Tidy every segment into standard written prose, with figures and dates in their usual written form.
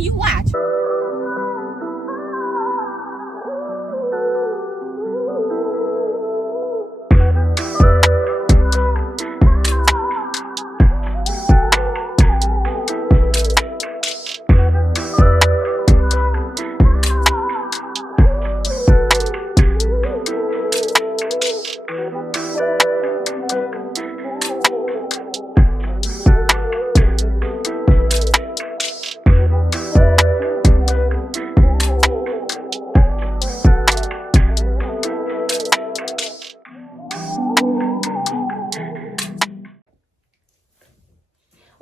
fucking you watch.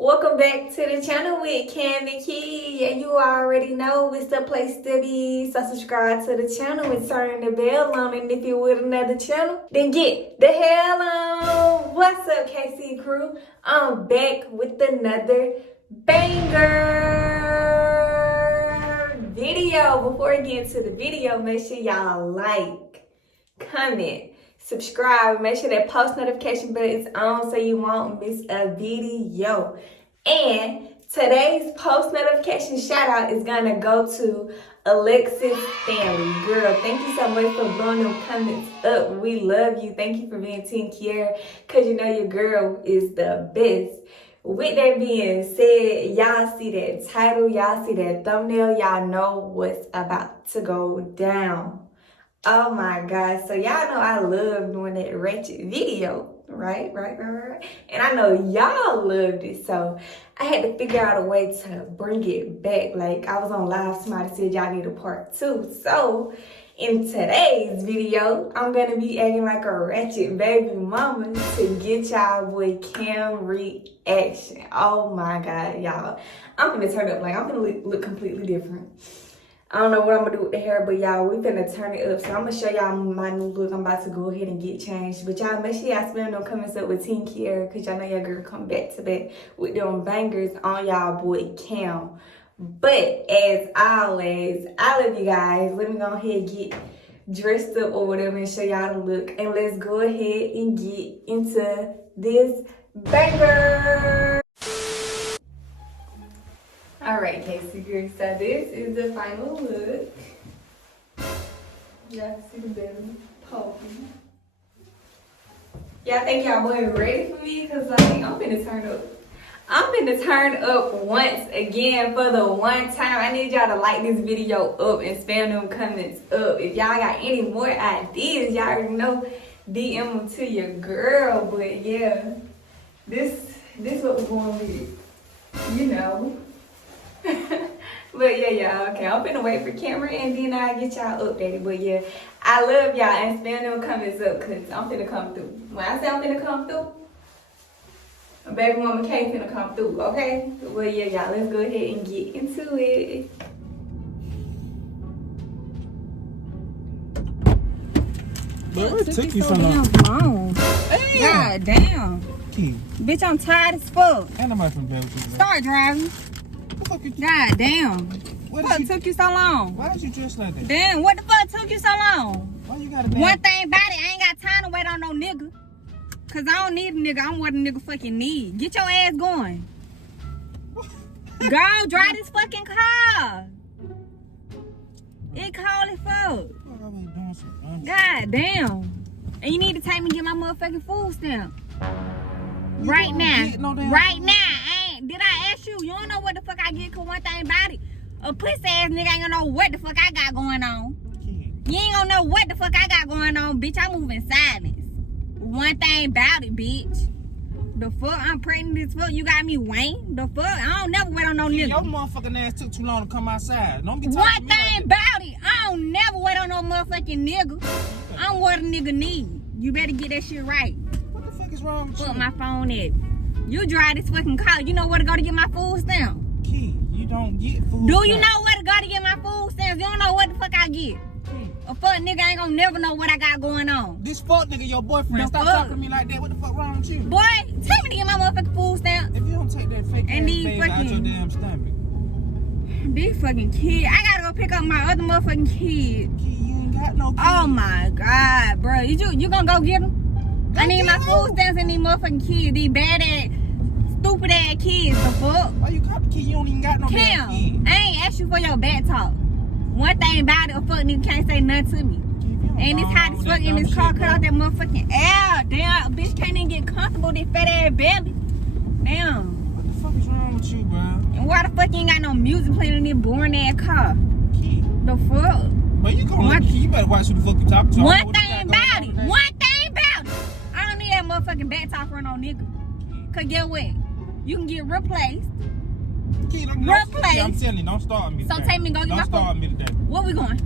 Welcome back to the channel with Cam and Kiera. Yeah, you already know it's the place to be. So subscribe to the channel and turn the bell on. And if you're with another channel, then get the hell on. What's up, KC crew? I'm back with another banger video. Before I get into the video, make sure y'all like, comment, subscribe, make sure that post notification button is on so you won't miss a video. And today's post notification shout out is gonna go to Alexis Stanley. Girl, thank you so much for blowing them comments up. We love you. Thank you for being Team Kiera, because you know your girl is the best. With that being said, y'all see that title, y'all see that thumbnail, y'all know what's about to go down. Oh my God. So y'all know I love doing that Ratchet video, right? And I know y'all loved it. So I had to figure out a way to bring it back. Like I was on live, somebody said y'all need a part 2. So in today's video, I'm going to be acting like a Ratchet Babymomma to get y'all boy Cam reaction. Oh my God, y'all. I'm going to turn up, like I'm going to look completely different. I don't know what I'm going to do with the hair, but y'all, we finna turn it up. So I'm going to show y'all my new look. I'm about to go ahead and get changed. But y'all, make sure y'all spend them comments up with Team Kiera, because y'all know your girl come back to back with them bangers on y'all boy Cam. But as always, I love you guys. Let me go ahead and get dressed up or whatever and show y'all the look. And let's go ahead and get into this banger. Alright, Casey girl, so this is the final look. Y'all can see the belly poking. Y'all think y'all boys ready for me? Because like, I'm finna turn up. I'm finna turn up once again for the one time. I need y'all to like this video up and spam them comments up. If y'all got any more ideas, y'all already know, DM them to your girl. But yeah, this what we're going with, you know. But yeah, y'all, okay, I'm finna wait for camera and then I'll get y'all updated. But yeah, I love y'all and spam them comments up, because I'm finna come through. When I say I'm finna come through, a baby mama can't finna come through, okay? Well, yeah, y'all, let's go ahead and get into it. But it took you so long. Hey. God damn. Key. Bitch, I'm tired as fuck. And I'm from Belgium. Start driving. God damn. What took you so long? Why did you dress like that? Damn, what the fuck took you so long? Why you gotta damn? One thing about it, I ain't got time to wait on no nigga. Cause I don't need a nigga, I'm what a nigga fucking need. Get your ass going. Go, drive this fucking car. It cold as fuck. God damn. And you need to take me and get my motherfucking food stamp. Right now. Right now. Did I ask you? You don't know what the fuck I get, cause one thing about it, a pussy ass nigga ain't gonna know what the fuck I got going on. You ain't gonna know what the fuck I got going on, bitch. I move in silence. One thing about it, bitch. The fuck, I'm pregnant as fuck. You got me waiting. The fuck, I don't never wait on no nigga. Your motherfucking ass took too long to come outside. Don't be talking one to me thing like about it, I don't never wait on no motherfucking nigga. I'm what a nigga need. You better get that shit right. What the fuck is wrong with you? Fuck my phone at. You drive this fucking car. You know where to go to get my food stamp? Key, you don't get food Do you know where to go to get my food stamps? You don't know what the fuck I get. A fuck nigga ain't gonna never know what I got going on. This fuck nigga your boyfriend. Stop talking to me like that. What the fuck wrong with you? Boy, tell me to get my motherfucking food stamp. If you don't take that fake and ass baby out your damn stomach. These fucking kids. I gotta go pick up my other motherfucking kid. Key, you ain't got no kid. Oh my God, bro. You gonna go get them? Go I need my them. food stamps and these motherfucking kids. These bad ass, stupid ass kids. The fuck? Why you got the kid? You don't even got no damn kid. I ain't ask ask you for your back talk. One thing about it, a fuck nigga can't say nothing to me. And it's hot as fuck in this car, cut out that motherfucking air. Damn, bitch can't even get comfortable with that fat ass belly. Damn. What the fuck is wrong with you, bro? And why the fuck you ain't got no music playing in this boring ass car? Key. The fuck? But you gonna let you better watch who the fuck you talking to. One thing about it. I don't need that motherfucking back talk for no nigga. Cause get what? You can get replaced. Key, Replaced. I'm telling you, don't start me. So today. take me and go get my Don't start me today. Where we going?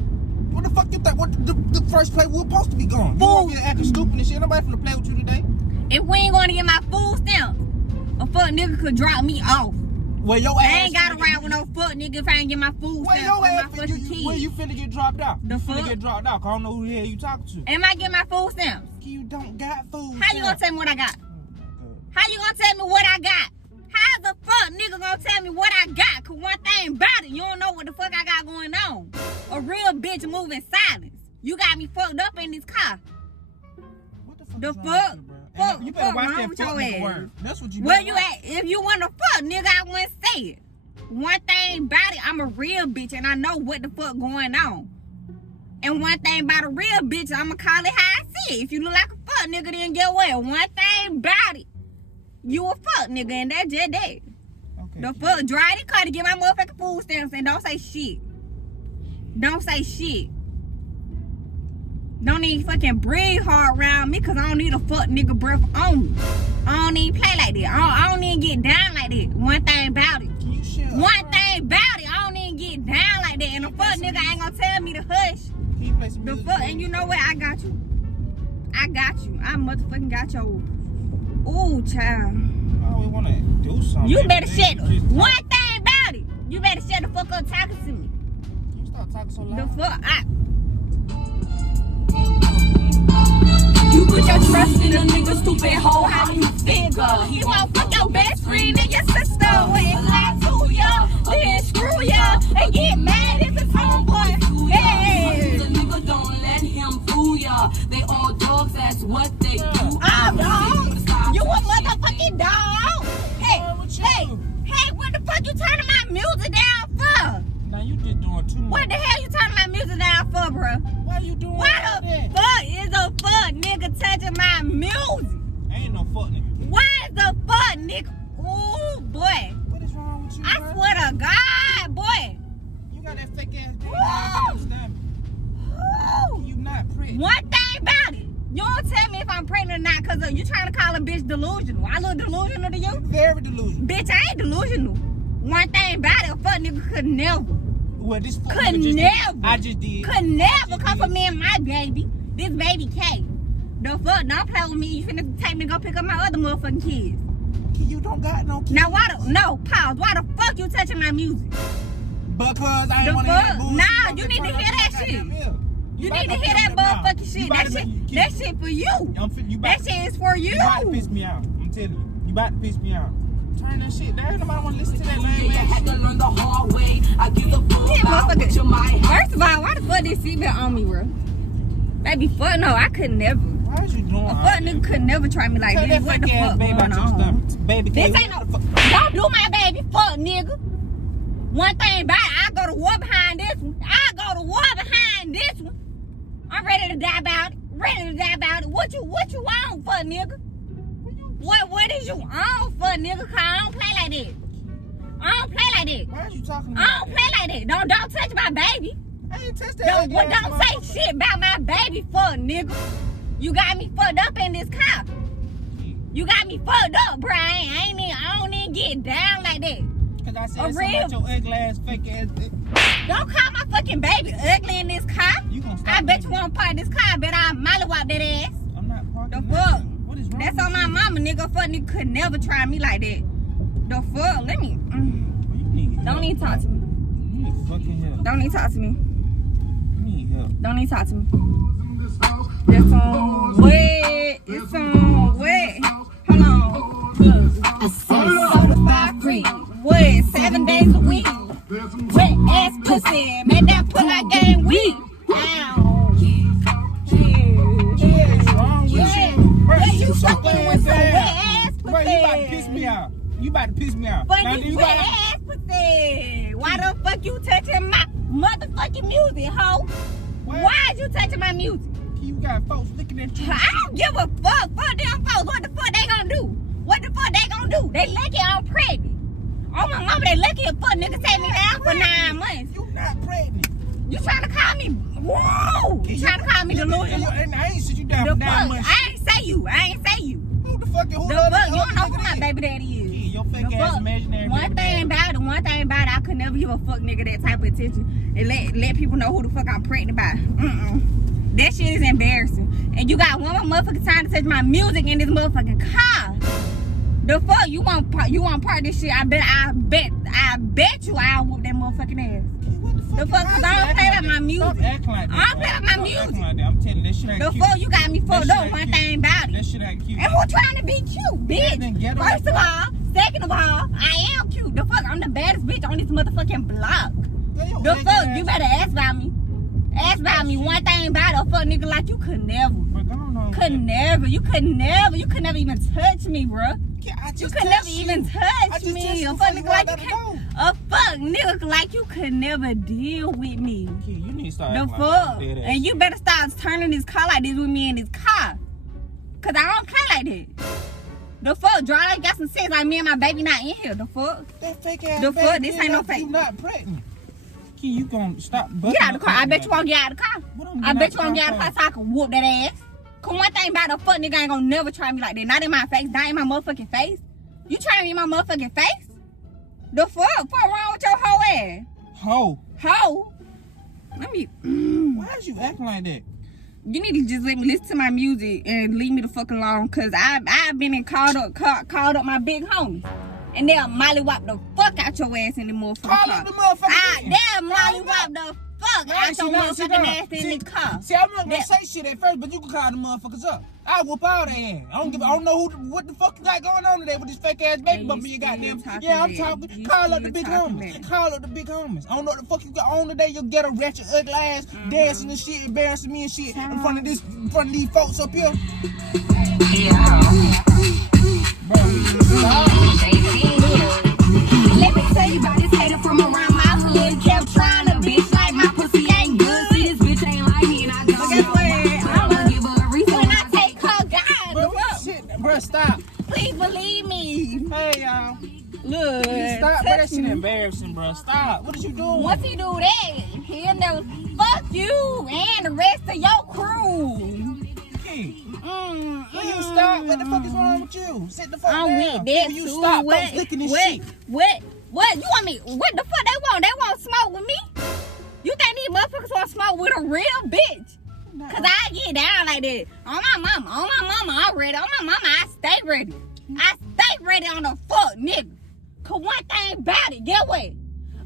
What the fuck you think? What the first place we were supposed to be going? You Food. over here acting stupid and shit. Nobody finna play with you today. If we ain't going to get my food stamp, a fuck nigga could drop me off. Well, your ass. I ain't got around with no fuck nigga if I ain't get my food Well, stamp your for my ass. fucking kids. Where you finna get dropped out? The You finna fuck? get dropped out. 'Cause I don't know who the hell you talking to. Am I getting my food stamps? You don't got food. How you gonna tell me what I got? How you gonna tell me what I got? How the fuck nigga gonna tell me what I got? Cause one thing about it, you don't know what the fuck I got going on. A real bitch moving silence. You got me fucked up in this car. What the fuck? The is wrong fuck? with you, bro? Fuck, And you better watch wrong that with fuck your nigga ass. word. That's what you. Where better you watch. at? If you wanna fuck, nigga, I wouldn't say it. One thing about it, I'm a real bitch and I know what the fuck going on. And one thing about a real bitch, I'ma call it how I see it. If you look like a fuck nigga, then get what? One thing about it, you a fuck nigga and that's just that. Okay. The fuck, drive the car to get my motherfucking food stamps and don't say shit. Don't say shit. Don't even fucking breathe hard around me because I don't need a fuck nigga breath on me. I don't even play like that. I don't even get down like that. One thing about it. Can you shut up? One thing about it, I don't even get down like that. And the fuck nigga ain't gonna tell me to hush. Can you play some The music? fuck, and you know what? I got you. I got you. I motherfucking got your. Ooh, child. I always wanna do something. You better Everything shut. you just talk. One thing about it, you better shut the fuck up talking to me. You start talking so The loud. fuck, You put your trust in a nigga, stupid hoe. How do you figure? He won't fuck your best friend and your sister. When it lie to ya, then screw ya and get mad if it's homeboy. Hey. The nigga don't let him fool ya. They all dogs, that's what they do. I'm dog. You a motherfucking dog. Hey, what the fuck you turning my music down for? Now you just doing too much. What the hell you turning my music down for, bro? Why you doing Why all the that? fuck is a fuck nigga touching my music? Ain't no fuck nigga. Why is the fuck nigga? Ooh, boy. What is wrong with you, I bro? swear to God, boy. You got that fake ass dick. Woo! I understand me. Ooh. You not pretty. One thing about it, you don't tell me if I'm pregnant or not because you trying to call a bitch delusional. I look delusional to you? Very delusional. Bitch, I ain't delusional. One thing about it, a fuck nigga could never. Well, this fuck Could nigga just never. I just did. Could never come for me and my baby. This baby K. The fuck, don't play with me. You finna take me to go pick up my other motherfucking kids. You don't got no kids. Now why pause. Why the fuck you touching my music? Because I The ain't want to hear fuck? bullshit. Nah, I'm you just need to trying hear that goddamn shit. ear. You about need to to hear piss that me off. motherfucking You shit. about That to shit, keep- that shit for you. You about That shit is for you. You about to piss me out. I'm telling you. You about to piss me out. Turn that shit down. Nobody want to listen to that lame You ass had to shit. learn the hard way. I give the fuck Yeah, about what motherfucker. you might have. First of all, why the fuck this seatbelt on me, bro? Baby, fuck no, I could never. Why is you doing A all fuck that? nigga could never try me like Take this. that What the fake ass fuck baby going out your on? stomach. Baby, This K, ain't no. what the fuck? Don't do my baby, fuck nigga. One thing about it, I go to war behind this one. I go to war behind this one. I'm ready to die about it. Ready to die about it. What you want for, nigga? What is you on for, nigga? Cause I don't play like that. I don't play like that. Why are you talking I about don't play like that. Don't touch my baby. I ain't touched that. Don't say shit about my baby, fuck nigga. You got me fucked up in this car. You got me fucked up, bro. I don't even get down like that. Cause I said A something real- about your ugly ass, fake ass dick. Don't call my fucking baby ugly in this car. You gonna stop I bet me. you won't park this car. I bet I'll mollywop that ass. I'm not parking. The fuck? nothing. What is wrong That's with on my you? mama, nigga. Fuck nigga could never try me like that. The fuck? Let me. Well, you need help. Don't need to talk to me. You need fucking help. Don't need to talk to me. You need help. Don't need to talk to me. It's on wet. It's on wet. Hold on. Look. I said certified free. What? 7 days a week. Wet ass pussy. Make that pull out game weak. Ow. What's wrong with you? Bro, Yeah, you so fucking bad, with some man. wet ass pussy. Bro, you about to piss me out. You about to piss me out. But Now, this you wet gotta- ass pussy. Why the fuck you touching motherfucking music, hoe. Why is you touching my music? You got folks looking at you. I don't give a fuck. Fuck them folks. What the fuck they gonna do? What the fuck they gonna do? They lucky I'm pregnant. Oh my mama, they lucky a fuck nigga take me down for 9 months. You not pregnant. You trying to call me? Whoa! You trying to call me delusional? And I ain't sit you down for 9 months. I ain't say you. Who the fuck? Who the fuck? You don't know who my baby daddy is. Yeah, your fake ass imaginary. One thing about it, I could never give a fuck nigga that type of attention and let people know who the fuck I'm pregnant by. That shit is embarrassing. And you got one more motherfucking time to touch my music in this motherfucking car. The fuck you want part this shit? I bet you I'll whoop that motherfucking ass. The fuck, cause I don't play like my music. Stop acting like that. I don't play like my music. I'm telling you, that shit ain't The cute. fuck, you got me fucked up. One thing about it. That shit ain't cute. And who trying to be cute, bitch? First of all, second of all, I am cute. The fuck, I'm the baddest bitch on this motherfucking block. The fuck, you better ask about me. Ask about me. One thing about it, a fuck nigga like you could never. You could never even touch me, bro. You could never even touch me. A fuck nigga like you could never deal with me. You need to start the fuck. And you better start turning this car like this with me in this car. Cause I don't play like that. The fuck, draw like got some sense like me and my baby not in here. The fuck. That fake ass the fuck, this ain't no fake. You not pregnant. You gonna stop get out of the car. I bet you won't get out of the car. I bet you won't get out of the car so I can whoop that ass. Cause one thing about a fuck nigga ain't gonna never try me like that. Not in my face, not in my motherfucking face. You trying me in my motherfucking face? The fuck? What's wrong with your hoe ass? Hoe? Let me. Why is you acting like that? You need to just let me listen to my music and leave me the fuck alone. Cause I've been and called up my big homies. And they'll mollywop the fuck out your ass in the motherfucking car. Call up the motherfucker. They'll mollywop the fuck out your motherfucking ass in the car. See, I'm not gonna say shit at first, but you can call the motherfuckers up. I whoop all their ass. I don't know what the fuck you got going on today with this fake ass baby bumper you goddamn. Yeah, I'm talking. Call up the big homies. Call up the big homies. I don't know what the fuck you got on today. You'll get a ratchet ugly ass dancing and shit, embarrassing me and shit in front of these folks up here. Bro, stop. Let me tell you about this hater from around my hood. Kept trying to bitch like my pussy ain't good. See, this bitch ain't like me and I don't give her a reason when I take her. God, bro, shit, bro, stop. Please believe me. Hey, y'all. Look, stop, bro. That shit embarrassing, bro. Stop. What is you doing? Once he do that, he'll never fuck you and the rest of your crew. Will you stop? What the fuck is wrong with you? Sit the fuck down. I'm with that you too. stop licking this shit. What? You want me? What the fuck they want? They want smoke with me? You think these motherfuckers want smoke with a real bitch? Cause I get down like that. On my mama, I'm ready. On my mama, I stay ready. I stay ready on a fuck nigga. Cause one thing about it, get what?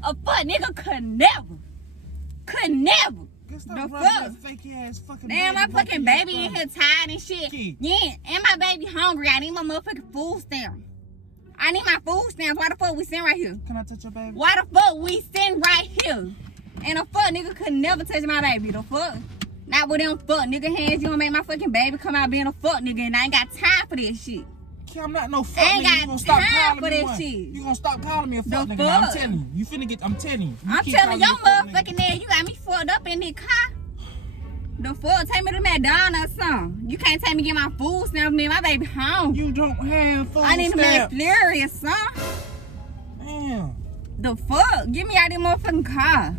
A fuck nigga could never. The fuck? Fake ass fucking damn, my fucking baby in here tired and shit. Yeah, and my baby hungry. I need my motherfucking food stamp. I need my food stamps. Why the fuck we sitting right here? Can I touch your baby? Why the fuck we sitting right here? And a fuck nigga could never touch my baby. The fuck? Not with them fuck nigga hands. You gonna make my fucking baby come out being a fuck nigga, and I ain't got time for this shit. I'm not no fuck nigga. You gonna stop calling for me this shit. You gonna stop calling me a fuck nigga. I'm telling you. You finna get. I'm telling you. I'm telling your motherfucking ass. You got me fucked up in this car. The fuck, take me to McDonald's or something. You can't take me get my food stamps. Me and my baby home. You don't have food stamps. I need to make McFlurry or something. Damn. The fuck? Get me out of this motherfucking car.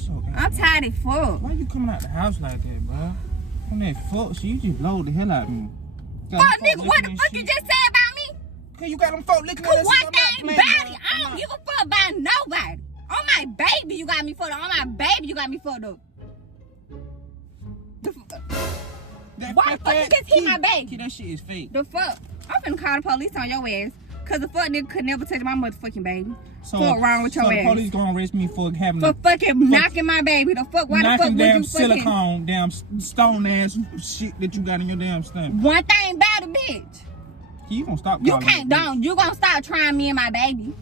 So, I'm tired of fuck. Why you coming out the house like that, bro? On that fuck shit, you just blowed the hell out of me. Fuck nigga, what the fuck you just said about me? Cause you got them folk licking at us. One thing about it, I don't give a fuck about nobody. On my baby, you got me fucked up. On my baby, you got me fucked up. Why the fuck you just hit my baby? That shit is fake. The fuck? I'm finna call the police on your ass. Cause the fuck nigga could never touch my motherfucking baby. So what's wrong with your ass? So the police gonna arrest me for having fucking knocking my baby. The fuck? Why the fuck would you silicone, damn stone ass shit that you got in your damn stomach? One thing about it, bitch. You gonna stop? You can't. Don't. You gonna stop trying me and my baby?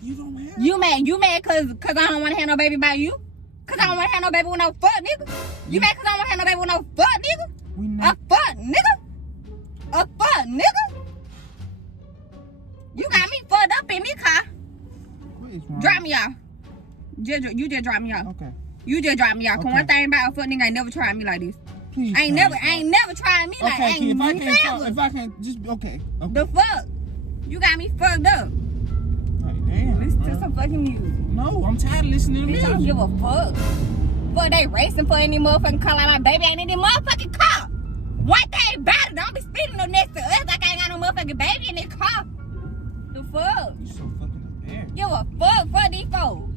You don't have. You mad? Cause I don't want to have no baby by you? Cause I don't want to have no baby with no fuck nigga? You mad cause I don't want to have no baby with no fuck nigga? A fuck nigga? A fuck nigga? You got me fucked up in this car. What is wrong? Drop me off. You just drop me off. Okay. You just dropped me out. Okay. One thing about a fuck nigga ain't never tried me like this. Please. Ain't never tried me like Okay, ain't Key, if never. I can't, just okay. The fuck? You got me fucked up. Like, damn. Listen to some fucking music. No, I'm tired of listening to Bitch, I don't music. give a fuck. Fuck, they racing for any motherfucking car like my baby ain't in the motherfucking car. One thing about it, don't be speeding no next to us like I ain't got no motherfucking baby in this car. The fuck? You so fucking embarrassed. Give a fuck for these folks.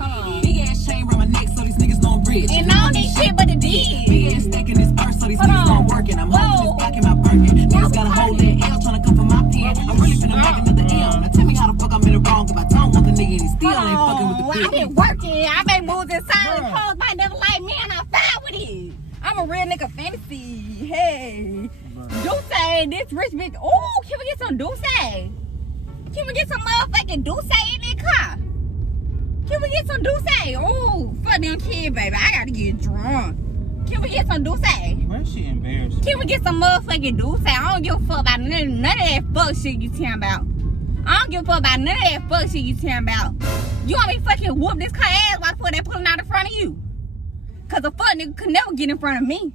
Hold on. Big ass chain around my neck so these niggas know I'm rich. And all this shit but the D. Big ass stack in this purse so these Hold niggas know I'm on. working. I'm Whoa. holding this back in my Birkin. Niggas gotta hold that L tryna come for my pen. I'm really finna make another M. Now tell me how the fuck I'm in the wrong if I don't want the nigga and he still ain't fucking with the I've bitch. been working. I've been moving silent Bruh. calls. Might never like me and I'm fine with it. I'm a real nigga fantasy. Hey. Douce, this rich bitch. Ooh, can we get some Douce? Can we get some motherfucking Douce in this car? Can we get some Douce? Ooh, fuck them kids, baby. I gotta get drunk. Can we get some Douce? That shit embarrassing. Can we get some motherfucking Douce? I don't give a fuck about none of that fuck shit you talking about. I don't give a fuck about none of that fuck shit you talking about. You want me fucking whoop this car ass while they pulling out in front of you? Cause a fuck nigga could never get in front of me.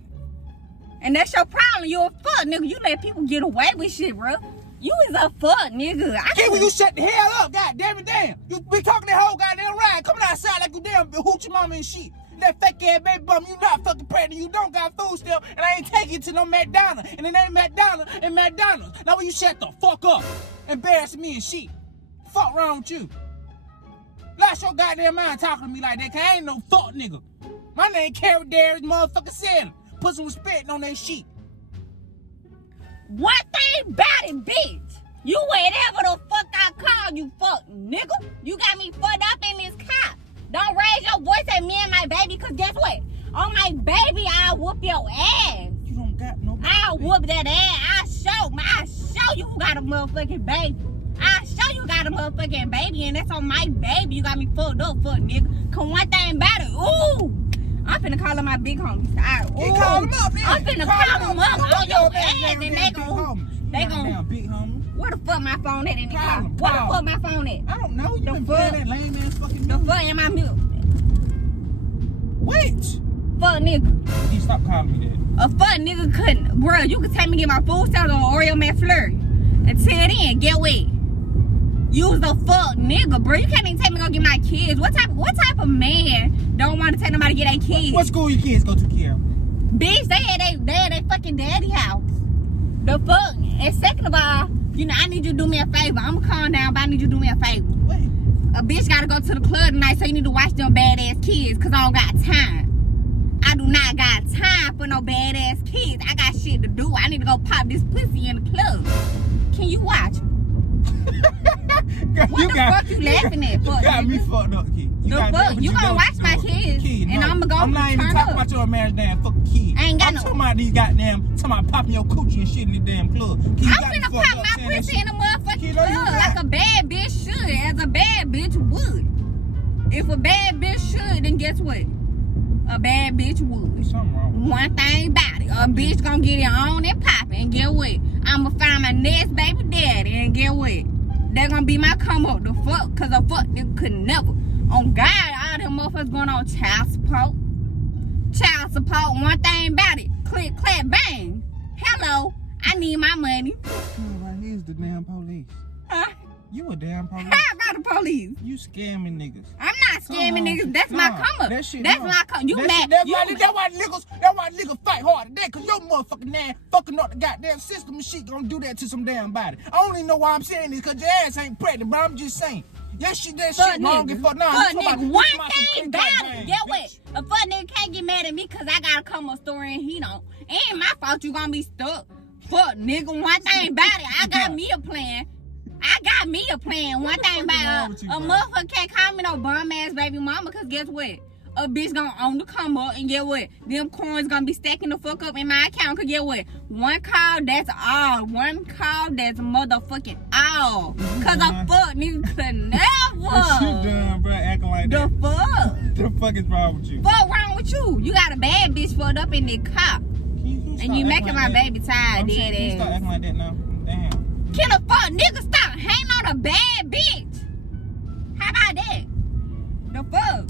And that's your problem. You a fuck nigga. You let people get away with shit, bro. You is a fuck nigga. Key, will you shut the hell up? God damn it, damn. You be talking that whole goddamn ride, coming outside like you damn hoochie mama and shit. That fake ass baby bum, you not fucking pregnant, you don't got food still, and I ain't taking you to no McDonald's. And it ain't McDonald's and McDonald's. Now will you shut the fuck up? Embarrassing me and shit. Fuck wrong with you? Lost your goddamn mind talking to me like that, cause I ain't no fuck nigga. My name Kiera Darius motherfucking Sandler. Put some respect on that shit. One thing about it, bitch. You whatever the fuck I call you, fuck nigga. You got me fucked up in this car. Don't raise your voice at me and my baby, cause guess what? On my baby, I'll whoop your ass. You don't got no I'll whoop that ass. I'll show you who got a motherfucking baby. I'll show you got a motherfucking baby, and that's on my baby. You got me fucked up, fuck nigga. Cause one thing about it, ooh. I'm finna call him my big homies. Call him up, I'm finna call him up on your ass, and they gon' big homie. Where the fuck my phone at in the Call car? him, Where the call fuck my phone at? I don't know. You The been fuck? playing that lame ass fucking The music. fuck in my milk? Which? Fuck nigga. You stop calling me that. A fuck nigga couldn't. Bro, you could take me get my food stamps on Oreo McFlurry. Until then, get what? You was a fuck nigga, bro. You can't even take me go get my kids. What type of man don't want to take nobody to get their kids? What school your kids go to, Kiera? Bitch, they at they fucking daddy house. The fuck? And second of all, you know, I need you to do me a favor. I'm calm down, but I need you to do me a favor. Wait. A bitch gotta go to the club tonight, so you need to watch them badass kids, cause I don't got time. I do not got time for no badass kids. I got shit to do. I need to go pop this pussy in the club. Can you watch? Girl, What the fuck you laughing at, You fuck, got me nigga? fucked up, Key. The fuck? You gonna watch my kids, and I'ma go I'm not even turn talking up. about your marriage damn fucking kid. I ain't got I'm no- talking about these goddamn, talking about popping your coochie and shit in the damn club. Key, you I'm got me finna fucked pop up my saying that pussy shit. in the motherfucking Kid, no, you club not. like a bad bitch should, as a bad bitch would. If a bad bitch should, then guess what? A bad bitch would. Something wrong. One thing about it, a bitch gonna get it on and poppin', and get what? I'ma find my next baby daddy, and get what? They're gonna be my come up, the fuck, cause a fuck nigga could never. On God, all them motherfuckers going on child support. Child support, one thing about it, click, clap, bang. Hello, I need my money. Right here's the damn police. Huh? You a damn police. How about the police? You scamming niggas. I'm not scamming niggas. That's my come up. That shit That's wrong. my come. You That mad? shit- That's You why niggas fight hard today, cause your motherfucking ass fucking up the goddamn system and shit gonna do that to some damn body. I don't even know why I'm saying this, cause your ass ain't pregnant, but I'm just saying. That shit fuck wrong nigga. and fuck. Nah, Fuck you talking nigga. about- One you talking about some thing click-clack about it. bang, Get what? bitch. A fuck nigga can't get mad at me cause I got a come up story and he don't. Ain't my fault you gonna be stuck. Fuck nigga. One thing about it, I got me a plan. One thing about wrong with you, a bro? motherfucker can't call me no bum ass baby mama, cause guess what? A bitch gonna own the come up, and get what? Them coins gonna be stacking the fuck up in my account, cause get what? One call, that's all. One call, that's motherfucking all. Cause a fuck nigga could What you never. done, bro, acting like The that? fuck? The fuck is wrong with you? Fuck wrong with you? You got a bad bitch fucked up in the car. And you making my baby tired, Can you dead start ass. acting like that now? Damn. Can a fuck nigga stop hanging on a bad bitch? How about that? The fuck?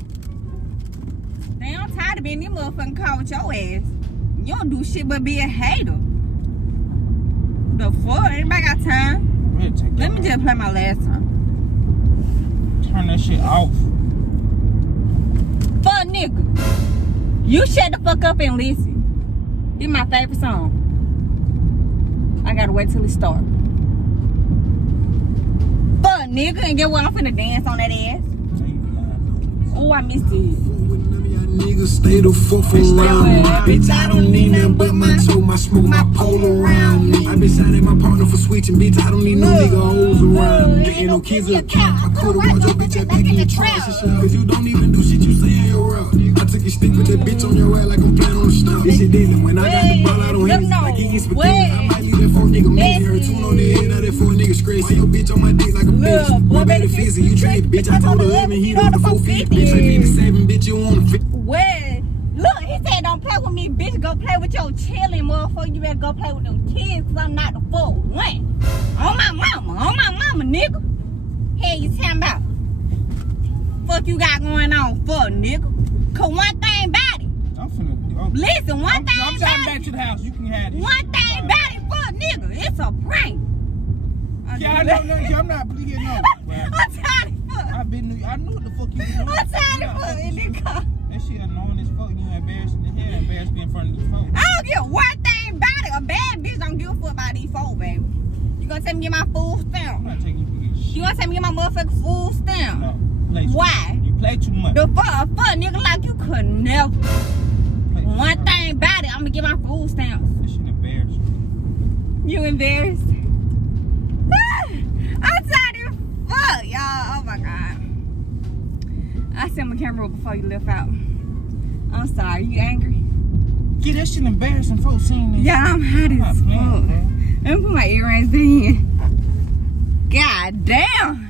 to be in this motherfucking car with your ass. You don't do shit but be a hater. The fuck? Anybody got time? Let me just play my last song. Turn that shit off. Fuck nigga. You shut the fuck up and listen. This my favorite song. I gotta wait till it starts. Fuck nigga, and get what? I'm finna dance on that ass. Oh, I missed it. Niggas stay the fuck around me. Bitch, I don't need nothing but my toe, my smoke, my pole around me. I been signing my partner for switching, bitch. I don't need no nigga hoes around me. Ain't no kids or count. I could've watched your bitch back in the trash. Cause you don't even do shit you say in your route. I took your stick with that bitch on your ass like I'm playing on the stump. This shit daily. When I got the ball, I don't hit it. Like it gets spaghetti. I might leave that 4 nigga messy. Her tune on the head, now that 4 nigga scratch. Why your bitch on my dick like a bitch? What about the fizzy? You tried the bitch. I told her 11, he on the 450. Bitch, I need the 7, bitch, you on the 50. Well, look, he said don't play with me, bitch. Go play with your chillin', motherfucker. You better go play with them kids, cause I'm not the full one. On my mama, nigga. Hell you talking about? Fuck you got going on, fuck, nigga. Cause one thing about it. Listen, one thing I'm about back to the house. You can have this. One thing about it, fuck, nigga. It's a prank. Yeah, I'm not bleeding no. I'm tired of fuck. I knew what the fuck you was doing. I'm tired of fuck in this car. That shit annoying as fuck. You embarrassing the hell, embarrassed me in front of these folks. I don't give one thing about it. A bad bitch don't give a fuck about these folks, baby. You gonna tell me get my full I'm stamp? not taking you for this shit. You gonna tell me get my motherfucking full stamp? No. Play too Why? much. You play too much. The fuck nigga like you could never. One thing about it, I'm gonna get my full stamp. That shit embarrassing. You embarrassed? I'm tired of fuck, y'all. Oh my god. I set my camera up before you left out. I'm sorry. You angry? Get that shit embarrassing. Folks seeing this. Yeah, I'm hot as fuck. Let me put my earrings in. God damn.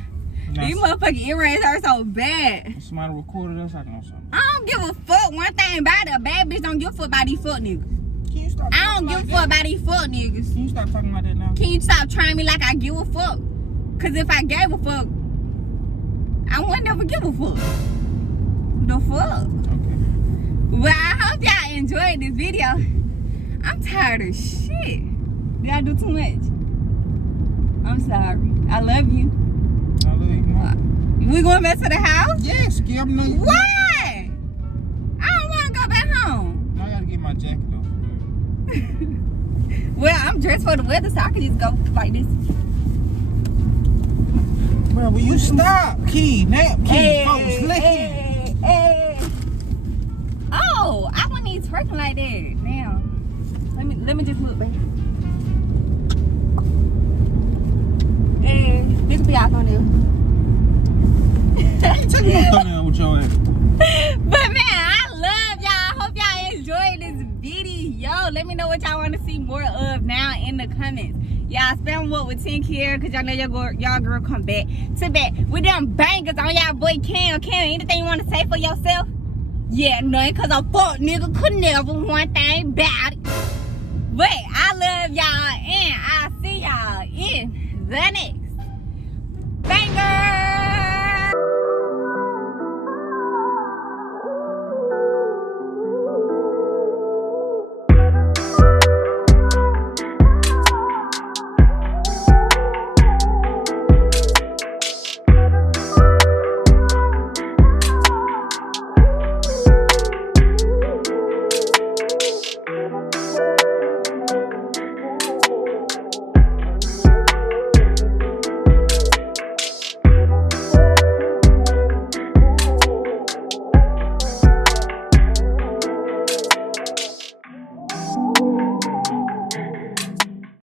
These motherfucking earrings hurt so bad. If somebody recorded us, I know something. I don't give a fuck. One thing about it, a bad bitch don't give a fuck about these fuck niggas. Can you stop I don't give a fuck about these fuck niggas. Can you stop talking about that now? Can you stop trying me like I give a fuck? Cause if I gave a fuck, I would never give a fuck. The fuck? Okay. Well, I hope y'all enjoyed this video. I'm tired of shit. Did I do too much? I'm sorry. I love you. I love you more. We going back to the house? Yes, Kiera. No, you. Why? I don't want to go back home. I gotta get my jacket off. Well, I'm dressed for the weather, so I can just go like this. Bro, will you stop? Kidnap, folks, listen. Hey. Oh, I wouldn't even twerking like that. Damn. Let me just look, baby. Hey, this be out on there. Take me on there with your ass. But man, I love y'all. Hope y'all enjoyed this video. Let me know what y'all want to see more of now in the comments. Y'all spam what with 10 Kiera, cause y'all know y'all girl come back to back with them bangers on y'all boy Cam. Anything you want to say for yourself? Yeah, nothing, cause a fuck nigga could never one thing about it. But I love y'all and I'll see y'all in the next